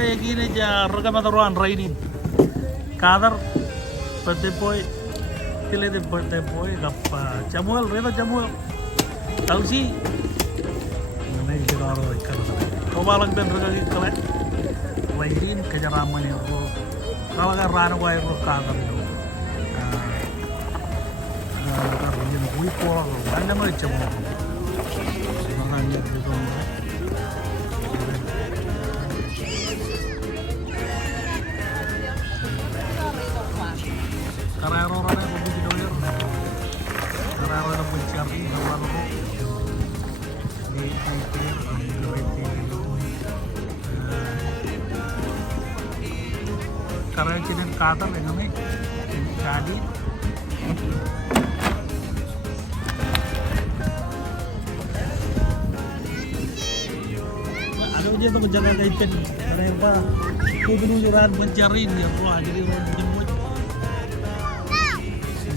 kayak gini aja, rekam taruhan rainin. Kadar birthday boy, tile de birthday boy, gappa. Jamuel, rena Jamuel. Talsi. Mana ini karo ikan. Kobalak dan rekam ikan. Rainin kejaraman itu. Kalau kan rana gua itu kadar itu. Ini gue pola, mana mau Jamuel. Sebenarnya gitu. Karena orang-orang yang begitu doyer, karena orang yang mencari hewan di ipen, karena jenis kata dengan ini jadi ada ujian tuh menjaga ipen, karena yang apa? Kudunuran mencari dia keluar jadi orang jemput.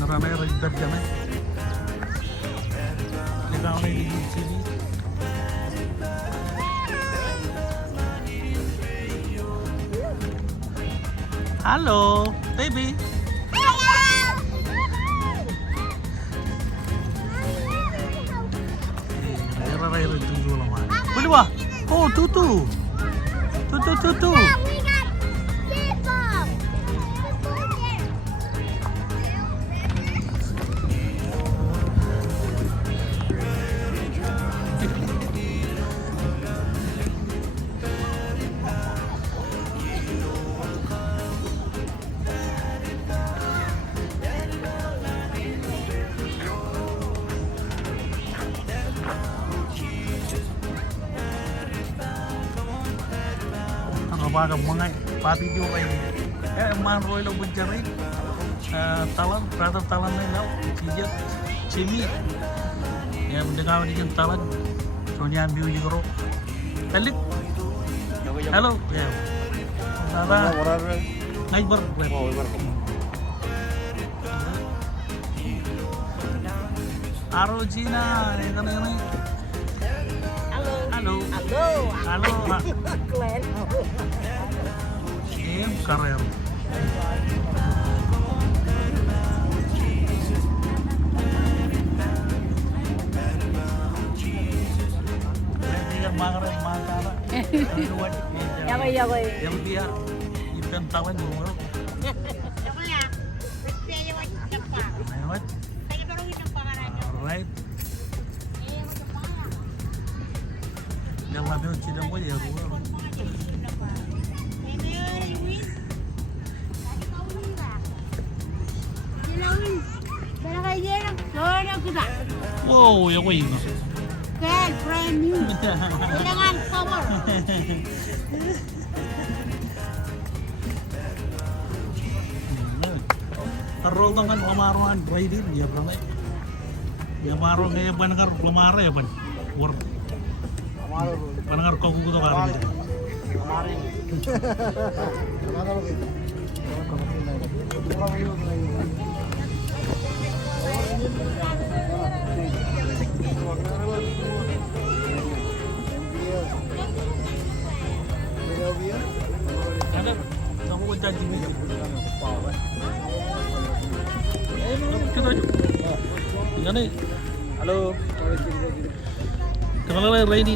Ramai rajin jamai. Kita orang di sini. Halo, baby. Ramai rajin dulu lama. Boleh wah? Oh, tutu. Baga mengai pati juga ini. Man roy lo mencari talan, rata talan lain kijat cimi. Ya mendengar di talan, soalnya ambil juga ro. Kalik. Halo, ya. Nara. Naik ber. Arojina, ini. Halo. Glenn. Karir. Ya boy. Yang dia ipen tawan dulu. Alright. Yang lebih cidang gue ya gue. Wow, ya gue ini. Keren, brand new. Dengan power. Terus kan lamaran trading ya pernah. Ya baru kayak pendengar lemar ya pan. Word. Pendengar kok gue tuh kan. Kemarin. Ada, kamu mau janji nih. Kita aja. Gimana? Halo. Kenal lagi Raini.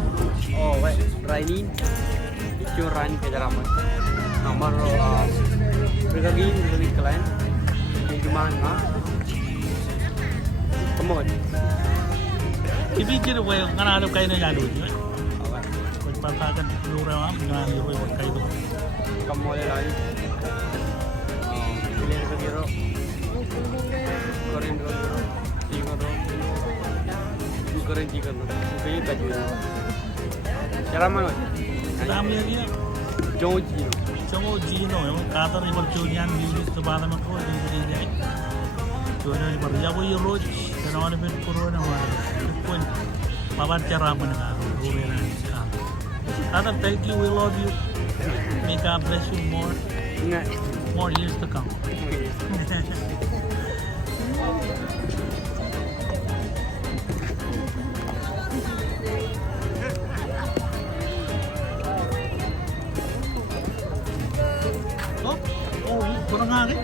Oh, wait, Raini. Cuma Raini kejaraman. Nomor berkaki dari klien. Yang gimana? Kemudian. Ibi kira gue kan ada kainnya jadu. Kau patahkan dulu rewam dengan gue pakai itu. Kemudian lagi. Pilih kira. Korin dulu. Goreng chicken kayak baju cara mana? Namanya dia Joji no, yang kata ni berjualan di tempat mana kau di sini. Jualan di berjaya boleh roj, dan orang pun corona pun bawa cara mana rupiah sekarang. Kata thank you, we love you. May God bless you more years to come. mga eh.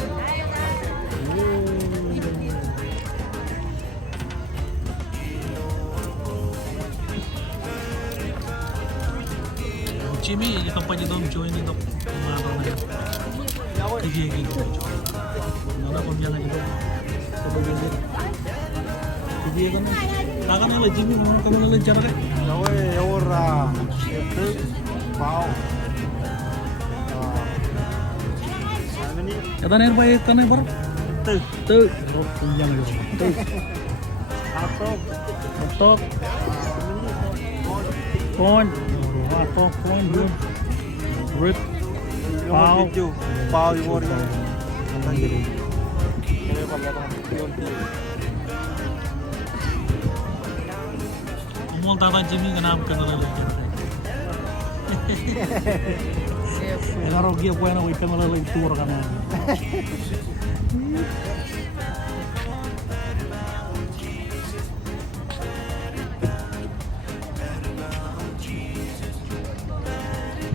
Jimmy, you can pwede doon join ito. Mga na yan. Higigig ko. Nala ko biya na ito. Higigig ko na. Taka na lang Jimmy, mga kamo na lang dyan rin. Nawe, ora, ito, pao. Ini Kata na yun ba yung kanay bro? tuh, Ito. Bro, kumbya na ito. Ito. atau Atok. Corn. Atok, corn, bro. Rip. Pao. pao di bawah ini. Ini Ini kalau Umul tata Jimmy kenapa kena lagi? Kalau dia punya nak ikan malah lagi tur kan?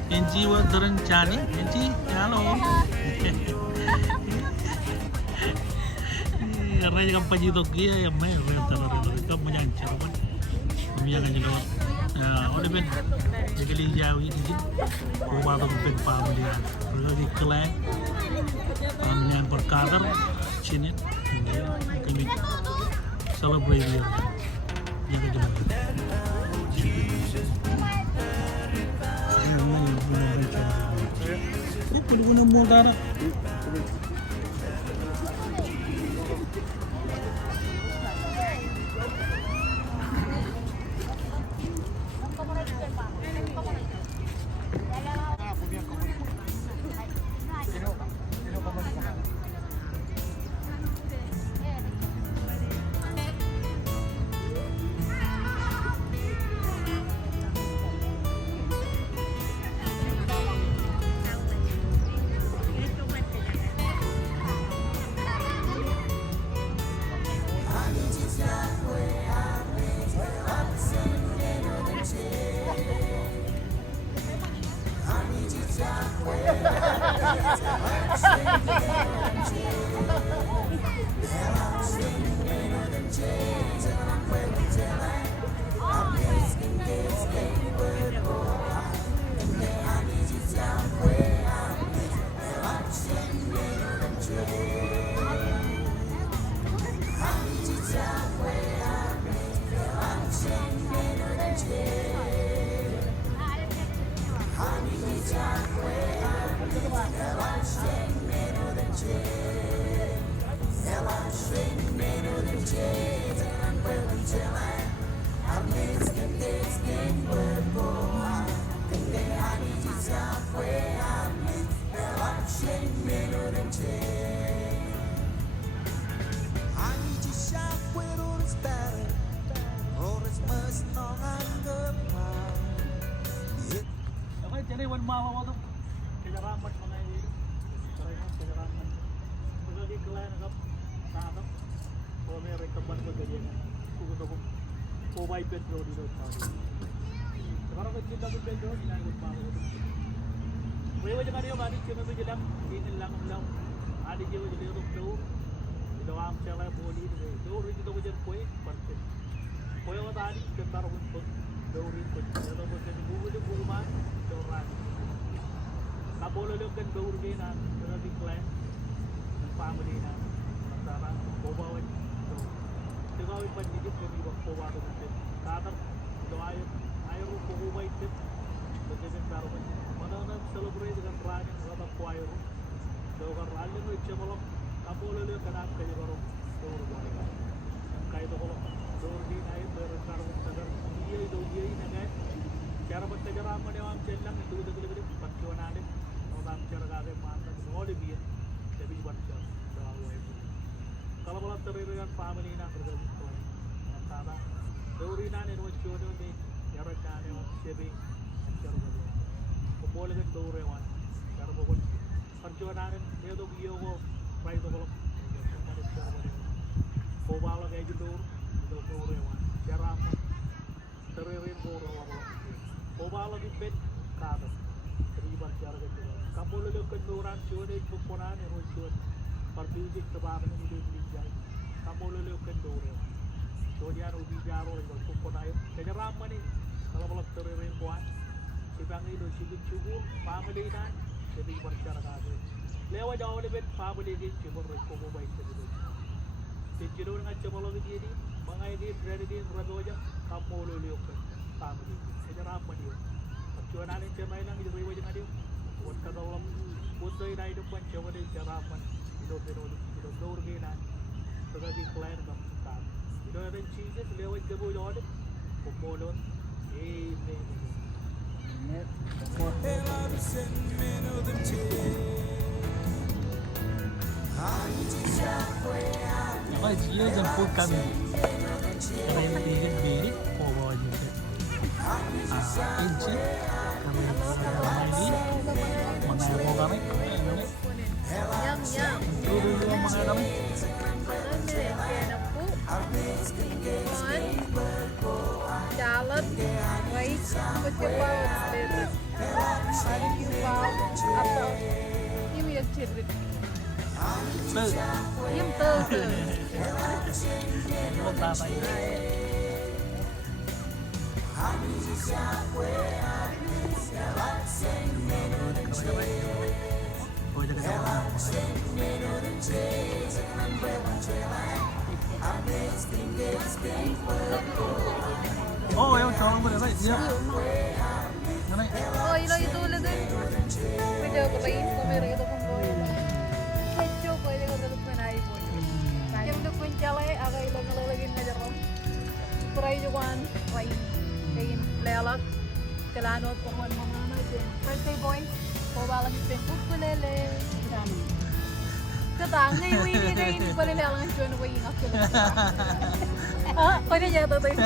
Enji wa daran chani, Enji, halo. Karena yang pajitok dia yang main rental kamu menyancar kan? Kami akan juga. Oleh ben, jadi lihat ini, rumah tu ben paham dia. Berarti Glenn, kami yang berkader, sini, kami Celebratory, yang kedua. Oh, perlu mau darah. Jadi wan mawa waktu kejaraman mengenai kejaraman berarti Glennครับนะครับพอไม่เรกบันก็จะยังกูก็ต้องโอไวเป็นโรดีโดนเขาแต่kalau kita dapatเป็นโรดีนั่นก็มาwaktu Wewe jangan dia mandi cuma tu jelang ini lang ada je jadi untuk tu dalam Celebratory tu itu tu je koi penting koi orang tadi kentar untuk Dori pun kalau macam ni guru tu guru mana Doran tak boleh lepas guru dia nak terlebih Glenn family nak antara bawa tu dengan ipen hidup kami bawa tu mungkin kadar doa air bawa itu macam taruh mana celebrate dengan raya atau kuair doa raya tu cuma malam tak boleh lepas kenapa kerja baru Dori kaya tu kalau Dori naik berkarung sedar dia itu dia ini kan cara berkejaraman yang celang itu lebih perjuangan ini orang cara kaya mantap semua lebih lebih banyak doa itu kalau malam terlihat family nak berjumpa antara Dori nane nuju ni cara nane orang sebing cara berjumpa boleh kan Dori wan cara bukan perjuangan ini itu dia ko baik tu kalau cara berjumpa bawa lagi jual itu Dori wan cara terlihat orang orang bawa lagi pet kader terlibat cara itu kamu kamu lulu kenduran cuy bukunan yang rujuk perbijik sebab ini dijai kamu lulu kenduran cuy dia ubi jaro yang bukunan kayaknya ramah nih kalau belum terrempuan si bang itu cukup cukup family nan jadi berbicara kali lewat jauh lebih family ini cuma rekam baik saja jadi dengan coba lagi jadi mengai dia berada di berada aja kamu lulu family kayaknya ramah dia cuy nanti cemai nang jadi wajah dia buat kalau buat ini dah hidup coba dia jaraman hidup gaur gina sebagai klien kamu kan hidup ada cheese lewat jauh jauh deh kumulon Apa dia jemput kami? Karena yang tinggi bilik, bawa aja. Inci, kami main ini, mengaku kami, dulu mengaku kami. Jalan, baik, kecewa, beres. Hari Jumat atau ini yang cerita. Yang ter. Oh, yang cowok berapa? Iya. Mana? Oh, itu lagi. Video ko tayo kamera itu pun boy. Kecil boy dia kalau tuh main iPhone. Yang tuh pun cale agak ilang lagi ngajar ko. Kurai juga kan, kurai. Kain lelak. Kelanot pokon mana aja. Birthday boy. Kau balang pempuk kulele. Ketangay ini kayak ini paling lelang cuman gue ingat gitu. Ah, kok dia jatuh tuh itu?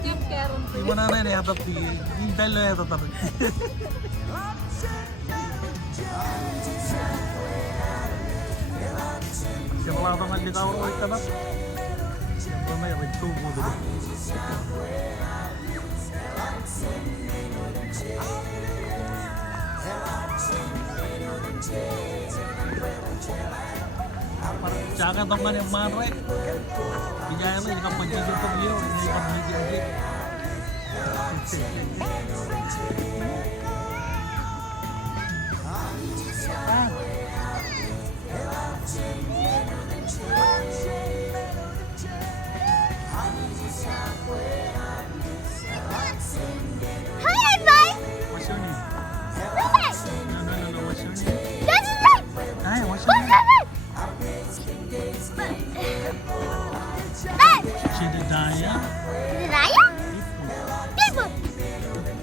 Jam Karen. Gimana nih atap di intel ya tetap. Siapa lah tangan di kawal itu kan? Karena ya itu bodoh. Jangan teman yang marek. Dijaya lagi kapan jadi video ini kapan jadi. Hi, bye. What's your name? No. What's your name? That's right. Hi, what's your name? Hey, Jedediah. Raya? Ipen.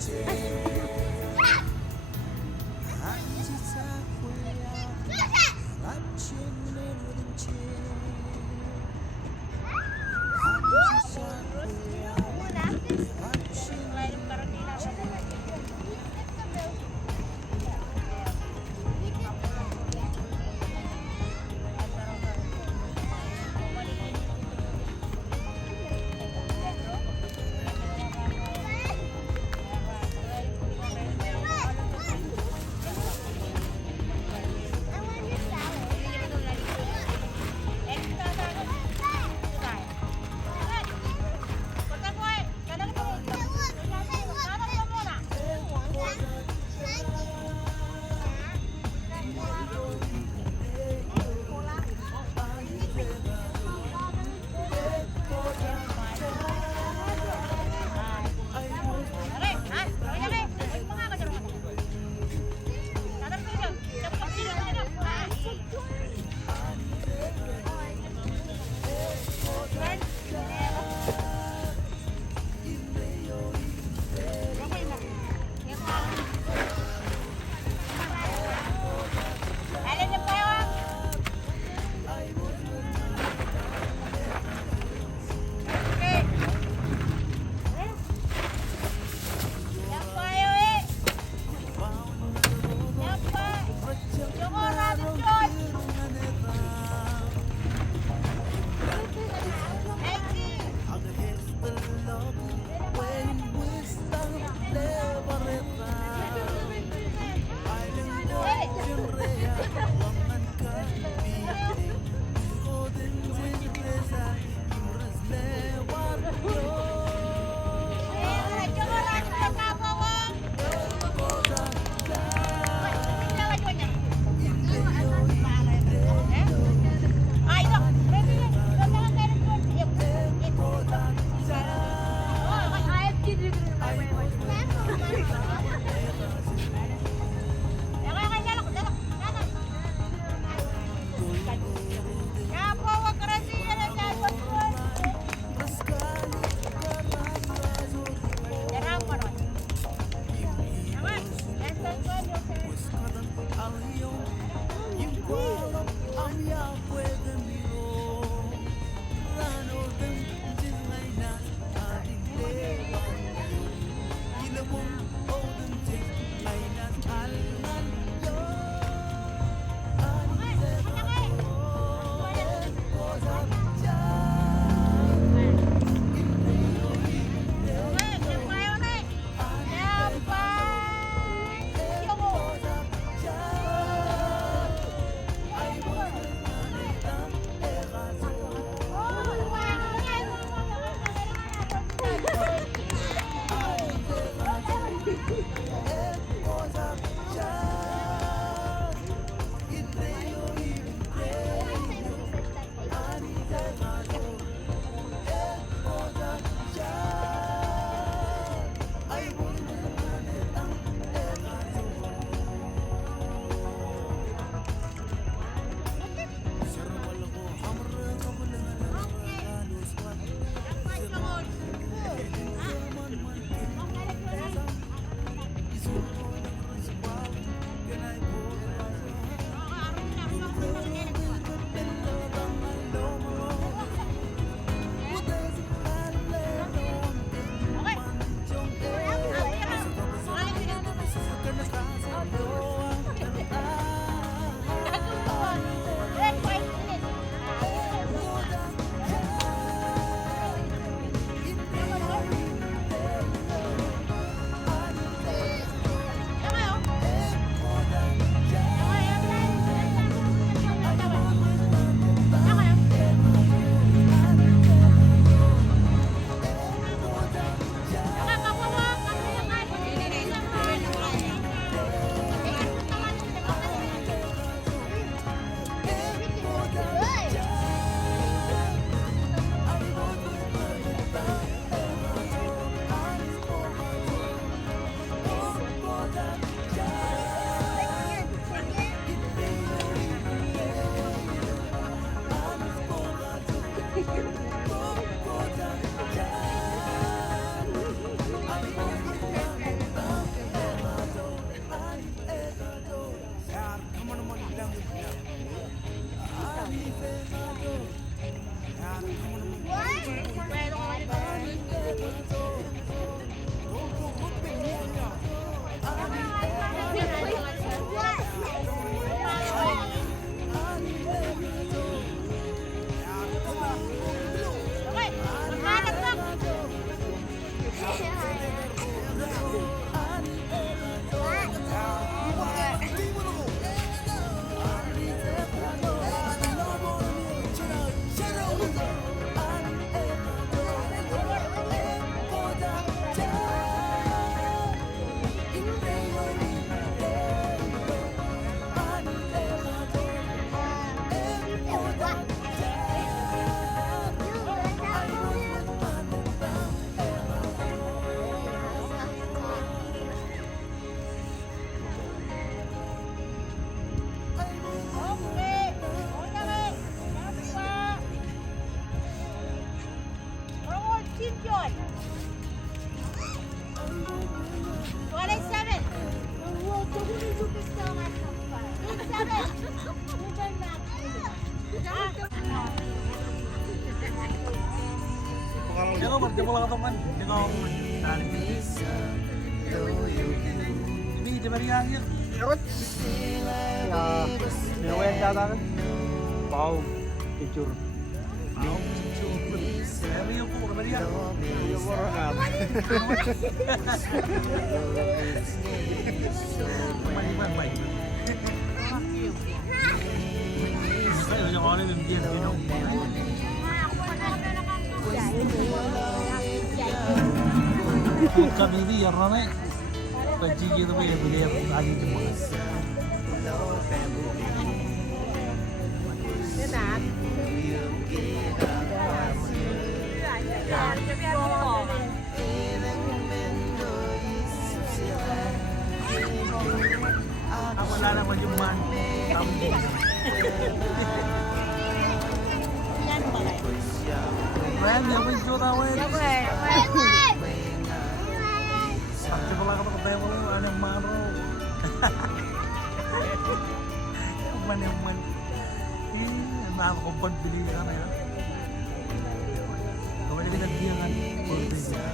People. Jangan berarti pulang teman, jangan tarik. Ini jemari akhir. Yarot. Ya, nilayan jata kan. Pau, kicur. Mau cukup. Saya aku bukan dia. Iya borongan. Baik, baik. Saya udah mau nih dia minum. Kami ini ya rame. Panci gitu ya beli yang lagi cuma. Apa lana majuman? Ren, yang menjual awet. Pasti pula kata ketemu lu ada maro. Teman-teman. Ini nah kompan beli sana ya. Kemudian kita dia kan berbeda.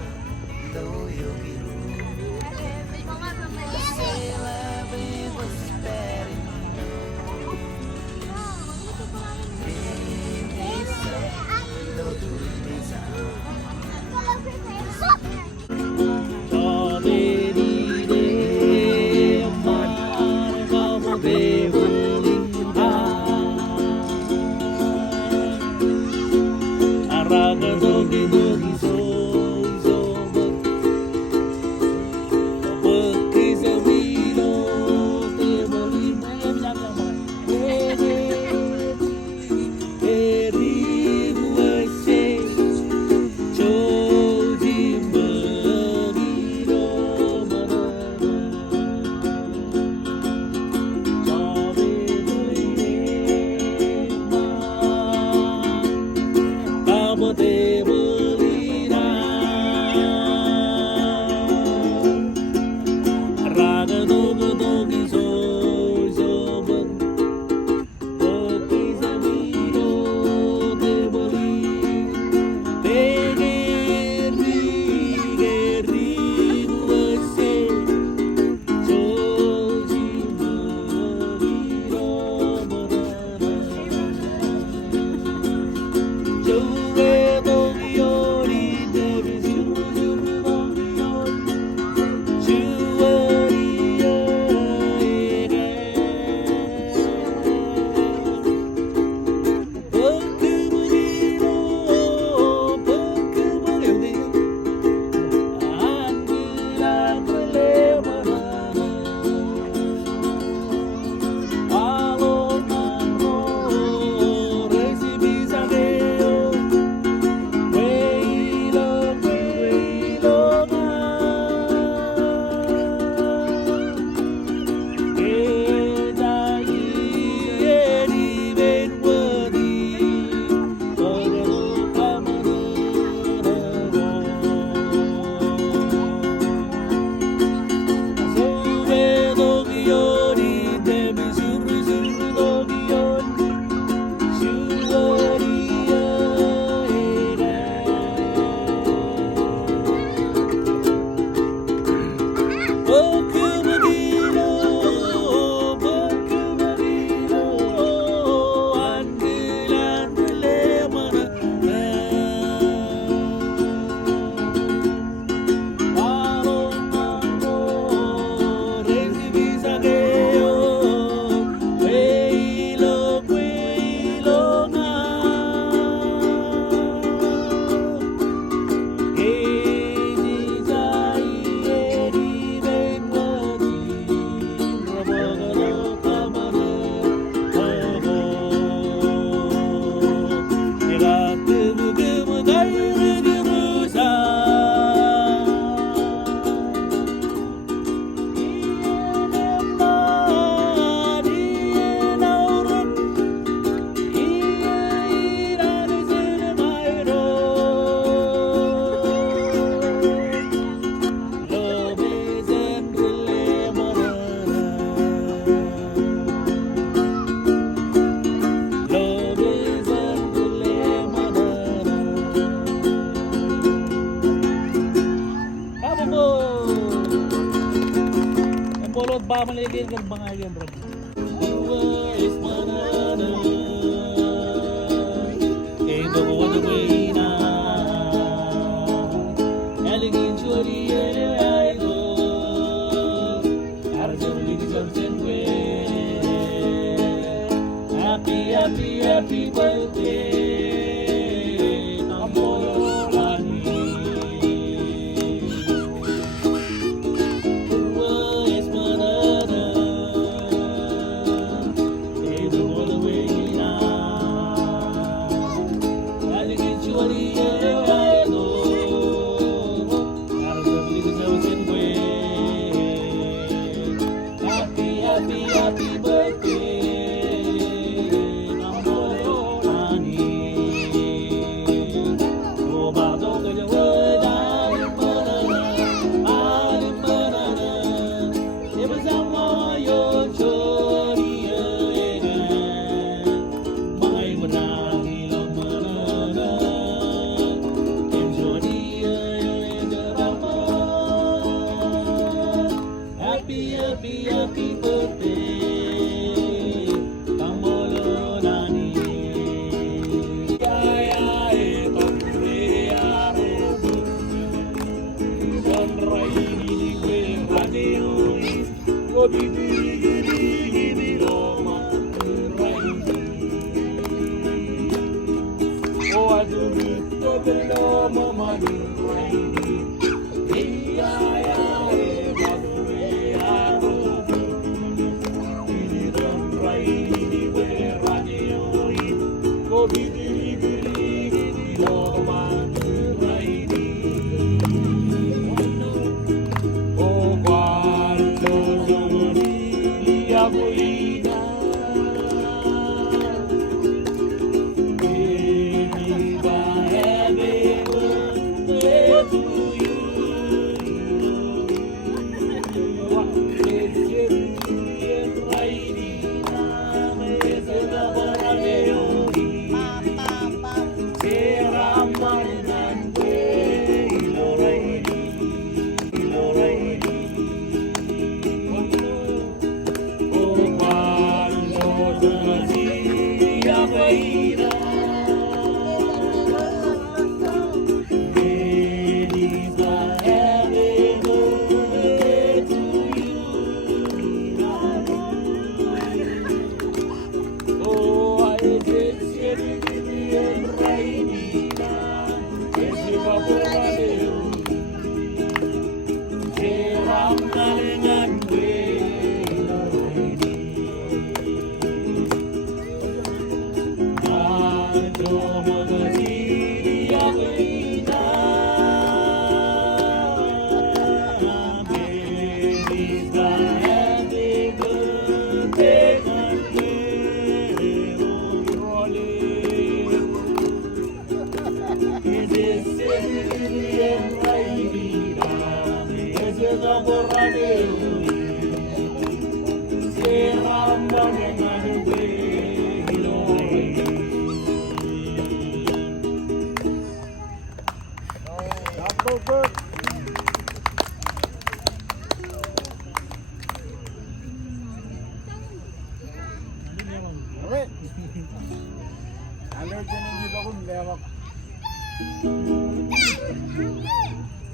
bolot ba maligin kang bangayan bro. Happy birthday, Amololani. Always manana, it's all the way now. I get you a year, I know. I believe it's all the way. Happy birthday. Happy birthday, Amololani. Oh, I do below Mama.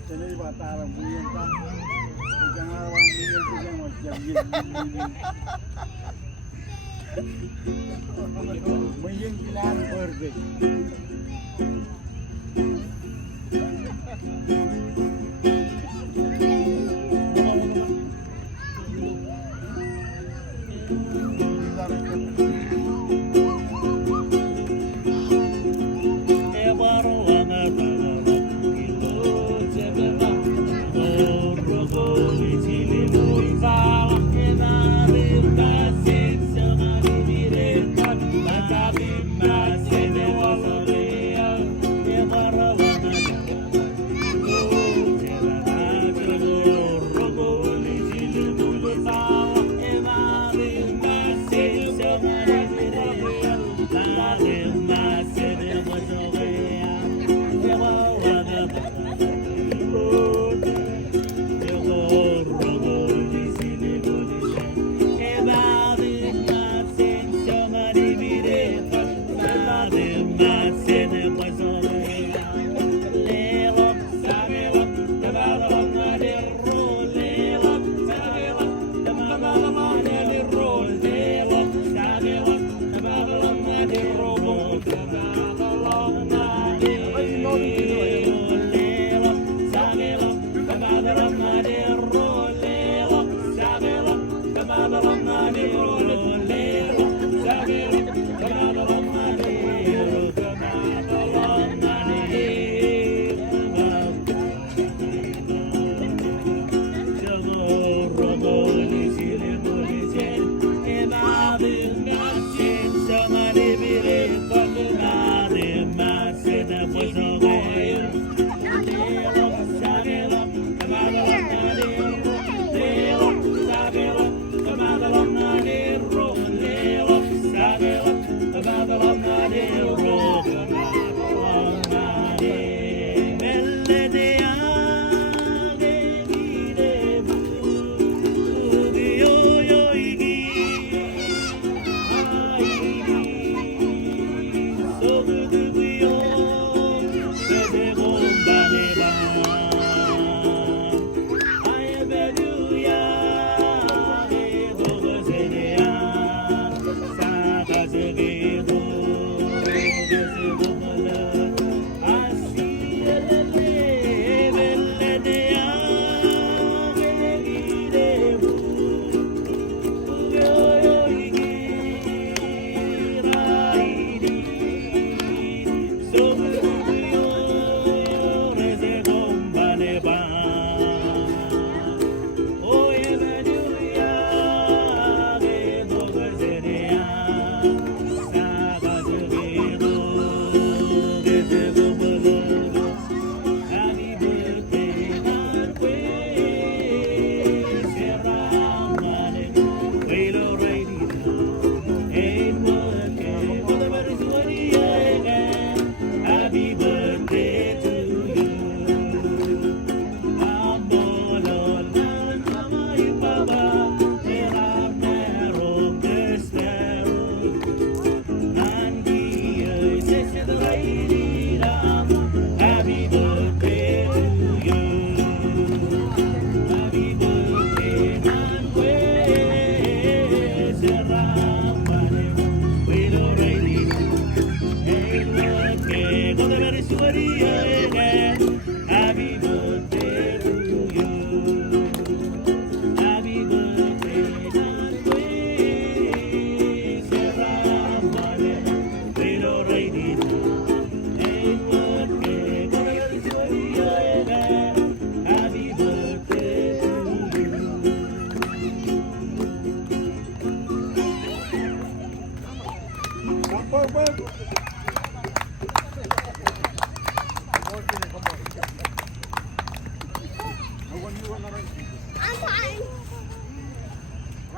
Celebratory.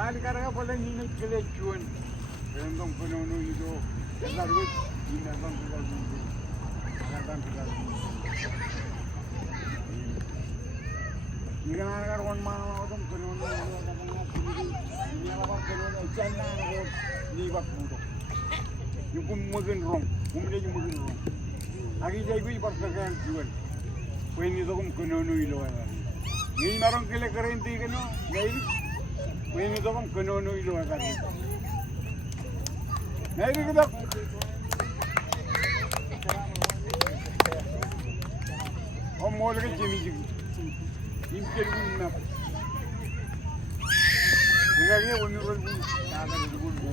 Kali kadang paling ini kelecuan. Rendong penuh itu. Jangan duit. Ini bang sudah dulu. Jangan sudah dulu. Jika nak orang mana orang penuh itu, ini apa penuh jangan orang libat muda. Yung magen rong, umulay yung magen rong. Agi jay ko ibar kagan jual. Pwede nito kung kunono ilo ay. Ngayon marong kila karenti ka no, ngayon. Pwede nito kung kunono ilo ay. Ngayon ka dok. Om mo lagi jimmy. Imkel ko na. Ngayon wala ko kada ko mo.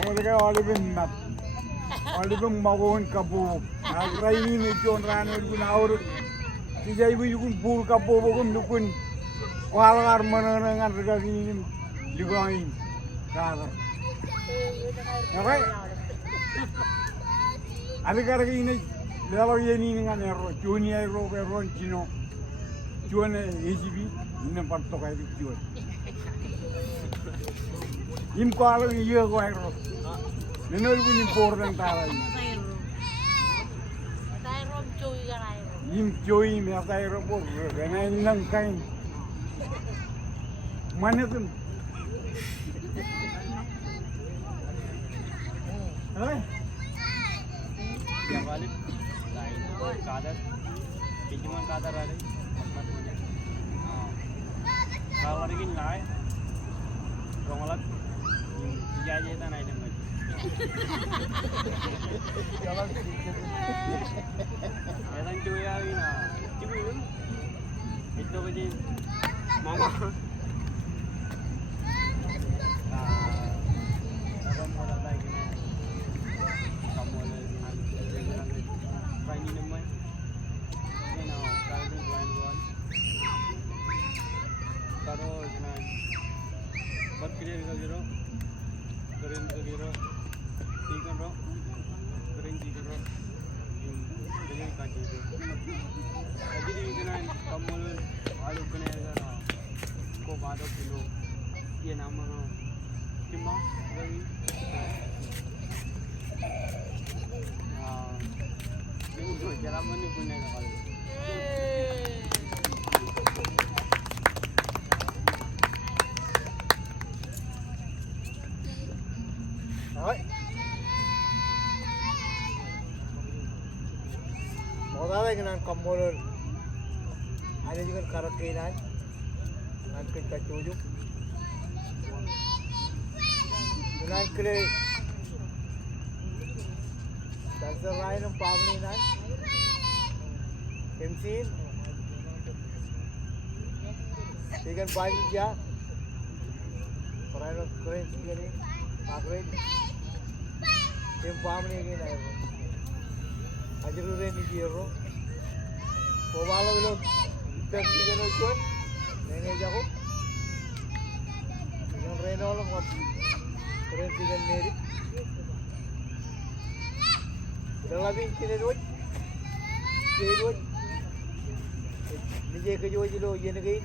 Mulai olivin nat, olivin magoon kabu. Nagraini ni John Ranel gunaur. Sijai bu yukun pur kabu bogum yukun. Kualar menengan regagin ligoin. Kara. Apa? Ada kara ini lalu ini dengan error. Juni error error Cino. Juan AGB ini partok aja jual. Im kalau iya kau error. Nenol pun important tarai. Im joy mereka error pun. Karena nang kain. Mana tu? Hai. Yang balik lain kadar, pinjaman kadar ada. Kalau lagi lain, rongolat, jajan itu naik lagi. Yang cuy lagi na, cuy itu biji mama. Modalnya dengan komponen, ada juga karakinan, nanti kita tujuh, dengan kere, dasar lain yang pamlinan, MC, dengan banyak ya, orang keren juga ni, agak yang pamlinan ini. Ajar lu reni biaro, kobalo lo, pergi ke nujuan, nengah jago, yang reno lo ngap, keren tiga merit, dalam ini kene dua, ni je kerja je lo, je negeri,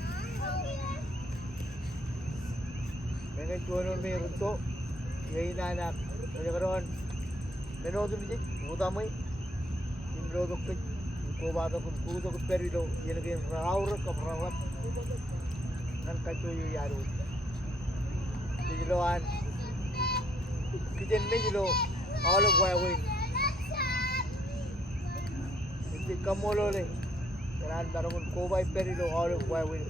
Dengan tuan may runto, ngayon na anak, nagkaroon, nanoodon niya, utamay, imlodo ko, kubado ko, kudo ko perilo, yan ang rawra kaprawat, ng kachoyo yaro. Kijiloan, kijen medilo, all of way. Hindi kamolo le, kanan darungun kubay perilo, all of way.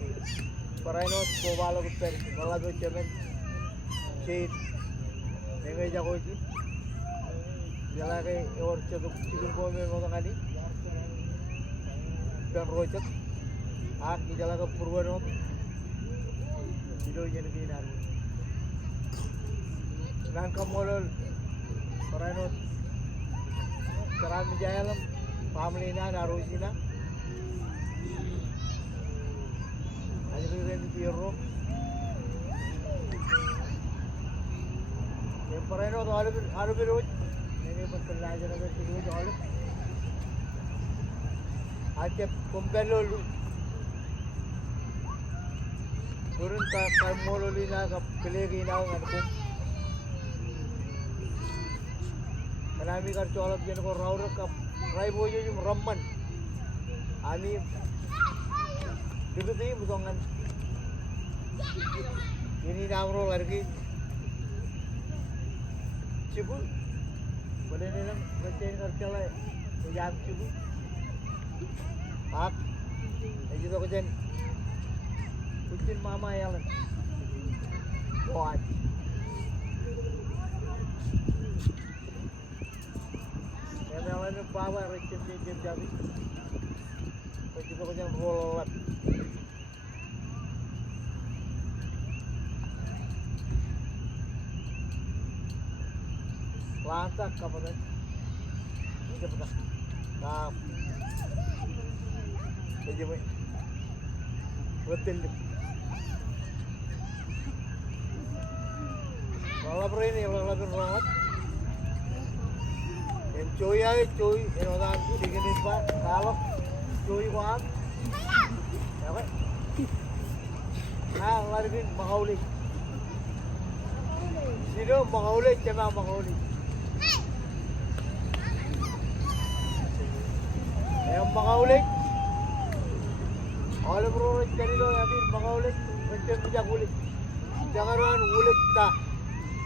Parano kubalo ko perilo, wala do chairman. Shade, nengai jago ji. Jala ke or chaduk chigun ko me mo ngani. Dan rojak. Ki jala ka purwano. Dilo yen ki naru. Nan ka molol. Parano. Karam jayalam family na naru sina. Ayo ren biro. Parano all of road. Many people large and other road all. I kept compello. Turun ka mololina ka pelegi now and come. Kanami kar cholap jen ko raura ka raibo yum ramman. Ani dibudi mutongan. Ini namro lagi. Cibu, boleh ni lang macam kerja lah, jam cibu. Ini tu kerja, kucing mama yang lah, buat. Yang lain bawa receh jam jadi, itu tu kerja rolat. Lantak apa tu? Ini apa? Kap. Ini apa? Betul. Kalau berani, kalau beruang, yang cuy aja cuy, yang orang tu digini pak, kalau cuy kuat, apa? Lagi mahuli. Sino mahuli, cuma mahuli. Yang mengaulik, oleh berulang kali lo yang mengaulik, macam bijak ulik, jangan orang ulik tak,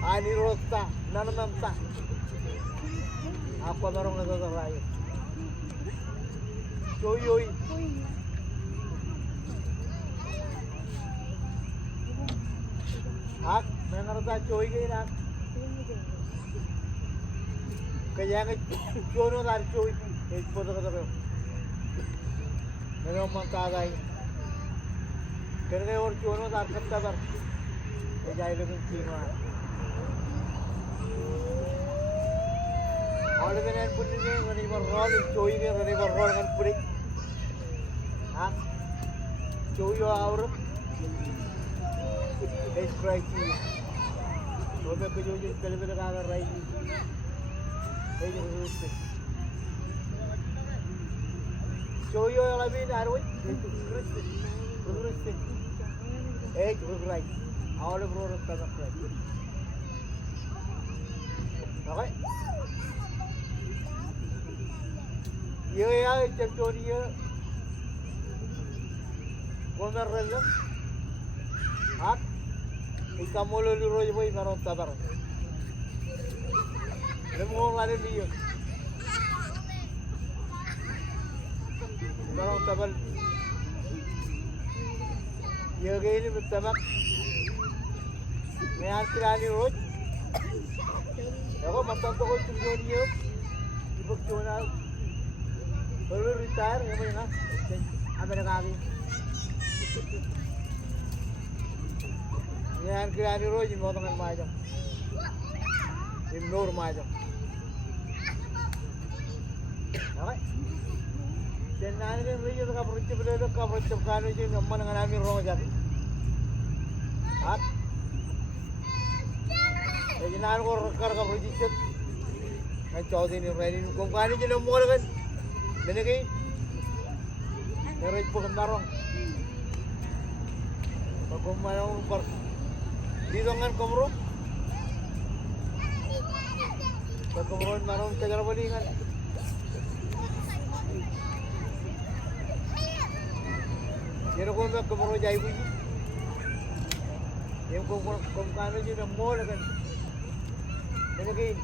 ani rota, nanam tak, apa orang nak terlalu, coyoi, mana rota coy ke nak, kerja ke cono dar coy, foto kata Mereka mengkagai, kerana orang cuma tak kata jadi lebih cina. Oleh kerana pun ini mereka berrol, cuy ni mereka berrol kan puri, cuy orang, ekspresi, mereka kerja kalau mereka rai, kerja Show you all I mean, I don't egg with rice. All of road of rice. Okay? Yeah, it's a here. One random. It's a molo roy boy, Maron Tabar. The more I live. Orang tabal, ia gini bertamak, mean kirani road. Aku mantan tu kau tujuan dia, ibu tujuan, baru retire, yang mana? Apa nak kami? Mean kirani road, ini mau tangan macam, ini nur macam. Okay? Dan nanti ni mereka tak perlu bela, tak perlu cakap ni je, nama dengan kami orang jadi. Jadi nanti orang kerja tak perlu cakap. Kan jauh ni ready, kau kani je nama orang kan, mana kini? Mereka bukan barang. Kau mana orang per, dito ngan komro. Pag komro naroon kejar balingan. Kira ko na komro jai buji. Yang kom kano je na mall kan. Ini kain.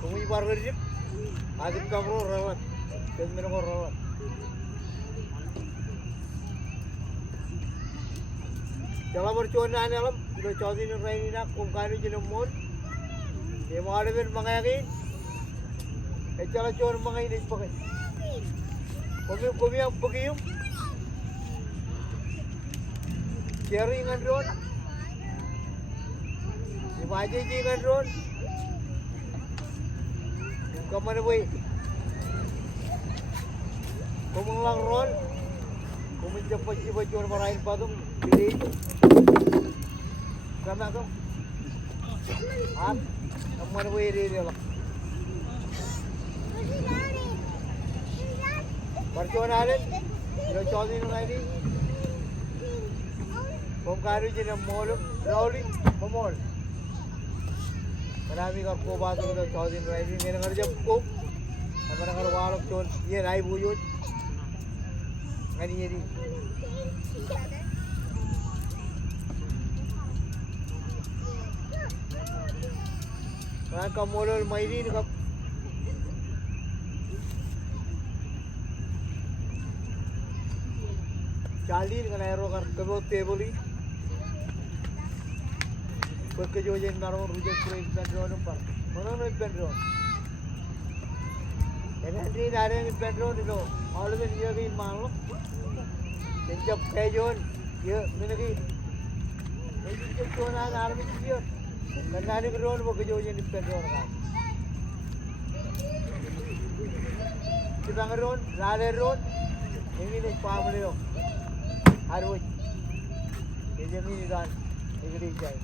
Kung ibar kerja, adik komro rawat. Dan mereka ko rawat. Kalau bercuanan alam, kita cari ni rain nak kumkanu jenis mur. Dia mahu ada mengayakin. Kalau cuan mengayi ni pakai. Kami yang pergi. Sharing dengan drone. Dia macam je dengan drone. Kamu mana boleh? Kamu lang roll. Kamu cepat cepat cuan meraih padum. Pilih itu. Kamu tu. Ah, kamu mana boleh dia lah. Bercuan ada. Kita cari ni lagi. Kumkaru jenis mall, rolling, mall. Kami kalau kau baca kita cari ni lagi. Ni nak kerja kum. Kami nak kalau walak cuan, ye naik bujut. Ngani ni. Kan kamolol mairi ni kap. Cali ni kan aero kan kebo teboli. Bekerja je naron rujak kuih pendron nampak. Mana nak pendron? Ini ada ni pendron itu. Always dia ni malu. Sejak kajian, dia mana ni? Ini sejak tuan ada ni dia. Kerana ni pendron bekerja je ni pendron kan. Kita pendron, lale pendron. Ini ni paham leo. Harus. Ini ni dan ini jai.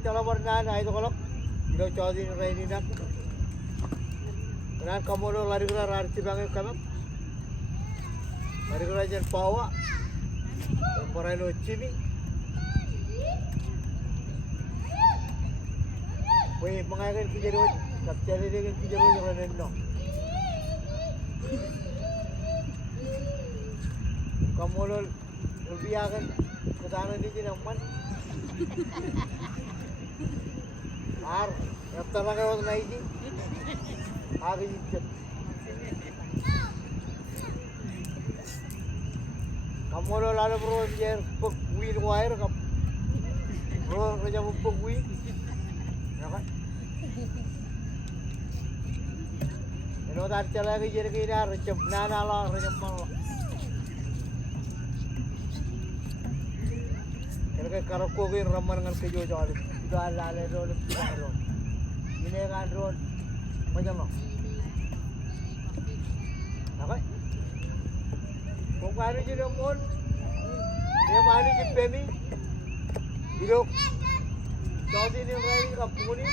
Kalau pernah naik tu kalau kita cari rain nak, kerana kamu lo lari keluar arti bangai kamu, lari keluar jen pawa, perai lo cimi, weh mengajar kijaru, kapcari dengan kijaru jangan neno, kamu lo lebih akan kesana ni je nampan. Ar, after lagi waktu naik ni, hari ini. Kamu lo lalu bro biar pegui wire kap, bro kerja pegui, ya kan? Kalau dah cakap lagi jadi kita recep nana lah, recep malah. Kalau kau kira ramai dengan kejauhan. Dah lale drone, drone. Ini kan drone, macam mana? Apa? Kau kari je mall, dia mana je pemi, hidup. Jadi ni orang kapuni,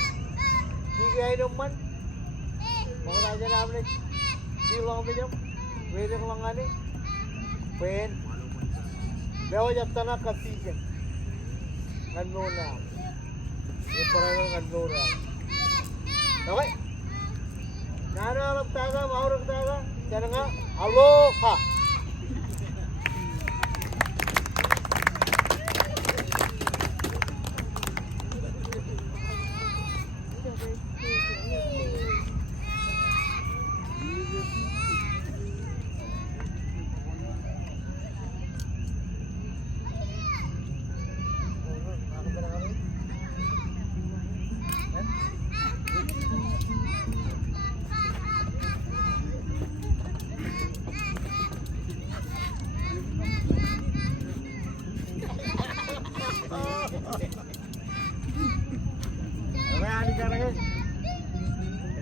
tiga hari man, orang aja nama ni, silang macam, wedding langan ni, pen, bawa jatuh nak kasi je, kan nona. Ini perangai dengan Nora. Okay? Nana alam taga, mau orang taga, jangan ngah, aloha.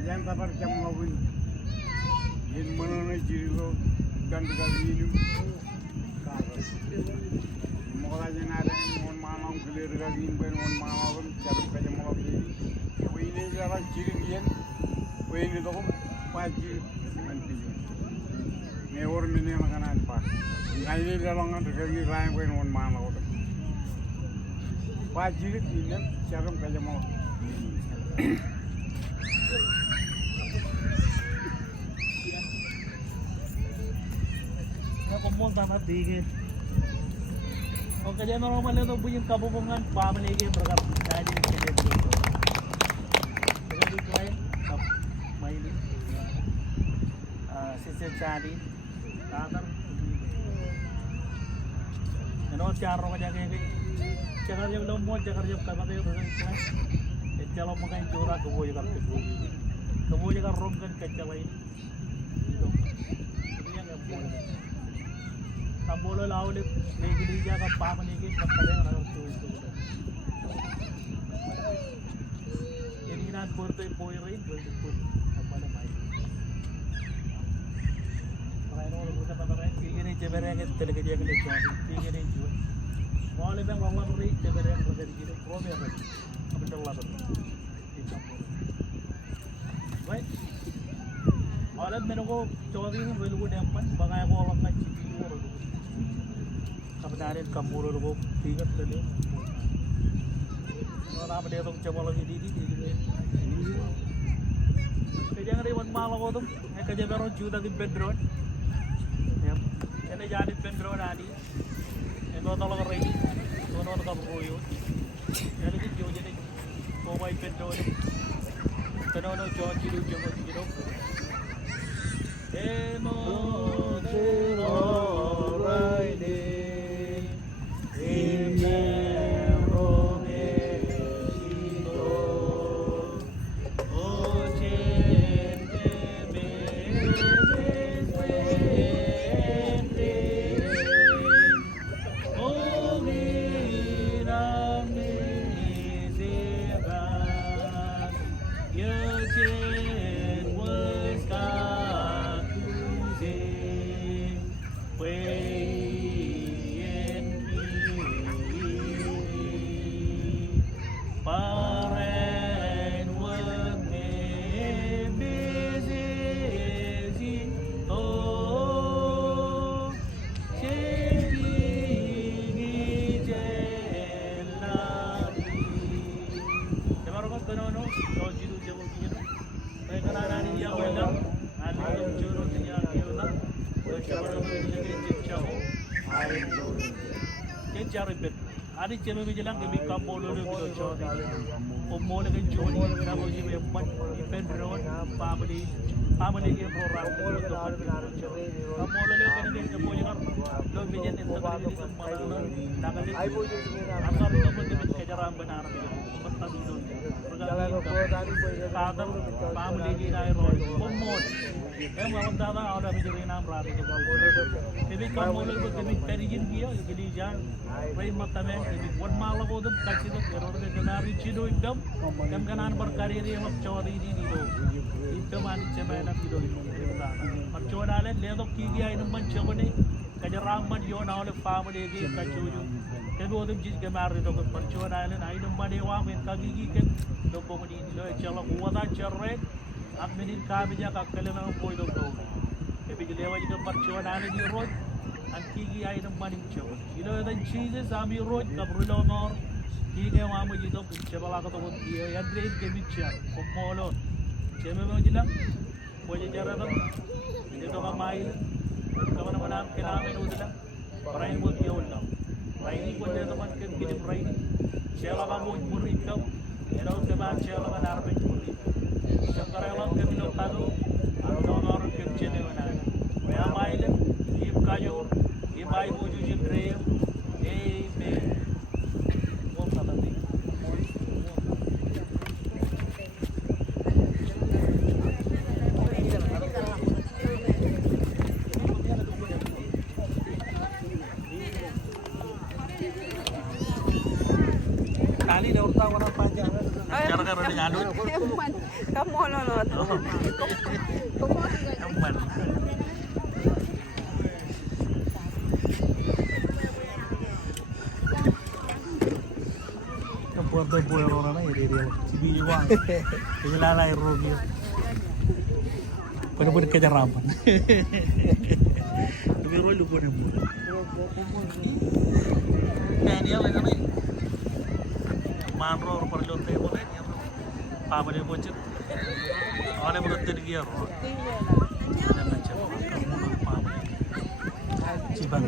Jangan sabar jam ngawin. Yen mana nak jiri lo dan kali ini. Moga jangan ada mohon malam kelir kali ini mohon malam cari kerja malam ini. Ini jalan jiri yen, ini tu pagi nanti. Mewar mini makanan pas. Ngai dalam kan terjadi lain pun orang mana orang. Pagi ini cara kerja mau. Ako mo tanah tingin. Oke jadi normal itu punya kabungan family ke berkat jadi jadi. Jadi kain kap main sisi cari tanah. Kenapa cara kerja kayak cara jam lombo cara jam kata itu berkat. Kalau makan curah kebuaya kan kebuaya kan rom kan kecil ini. Ini yang boleh. Tambolo lawan negeri jaga paman ini kapal yang harus itu. Ini nak bertemu poirin bertemu kapal main. Main orang berkata main ini cebera yang terkejut yang leceh ini jual. Malah bang orang beri cebera yang berada di sini problem apa? Apa celah tu? Baik. Malah menunggu cawari ni belum dapat bagai aku orang ngaji orang. Kebenaran kamu lalu tinggal dulu. Orang apa dia tu coba lagi di. Kerja ngeriwan malah kau tu, kerja baru juta di bedroom. Ini jadi bedroom ani. Ini tolong kerja, tolong kamu royo. Jadi kita jauh jadi, kau baik bedroom. Tolong jauh jiru. Emo Adik cewek bilang ke bikam molo le bilo chodi. Molo ke chodi na mo ji me pan ipen road family ke program ko to kan. Molo le ke ni ke mo jigar lo bijen en to ni ke mala na ka ai bo ji amar to ko ke jaram benar bi patta bi do. Kadang family ke na road mol. Em awak dada ada bi jeri nam ra ke ke bikam molo ko ke bi perijin dia ke di jan. Bayi matamen ini buat malah kau tu kasih tu kerana dia kenari cido idam, kanan berkarir yang cawari ini do, itu mani cemai nak do itu. Percuma ada le tu kiki ayu mencuri ni, kajaram man yo na oleh farm ni lagi kacuju. Tapi kau tu jis kemari tu percuma ada ayu mani wah mereka kiki kan, tu pun ini lo cakap kuat cerai, ab minin kami jaga kalian boy tu. Tapi jelewa juga percuma ada di road. Kiki ay ng maning chow. Ilo yung cheeses ami road kabrulo nor. Kiki yung amo dito cebala ka to dia yan din kebichar. Pomolo. Ceme mo jilang. Pwede jara to. Dito ka mail. Kamu naman ang kailangan ulit. Parayin mo diyo lang. Parayin ko dito man kan bidim parayin. Cela ka mo murid ka. Ero ka ba cela ka narapin murid. Siyempre lang kami no tado. Ano nor kebchene na. Kaya mail. Ip kayo. Ibai boju jindre, amen. Om tadi. Kali dah urut warna panjang. Cara-cara dia ngadu. Kamu nonton. Aman. Puerto Puerto orang na iri-iri. Si Biwang. Kaya lalay rogi. Pwede kejarapan. Lebih roy lupa nih bu. Nah ini yang lagi manro perlu teh boleh ni. Apa dia bocor? Awalnya berarti dia roh. Jangan macam kamu nak apa? Ciban.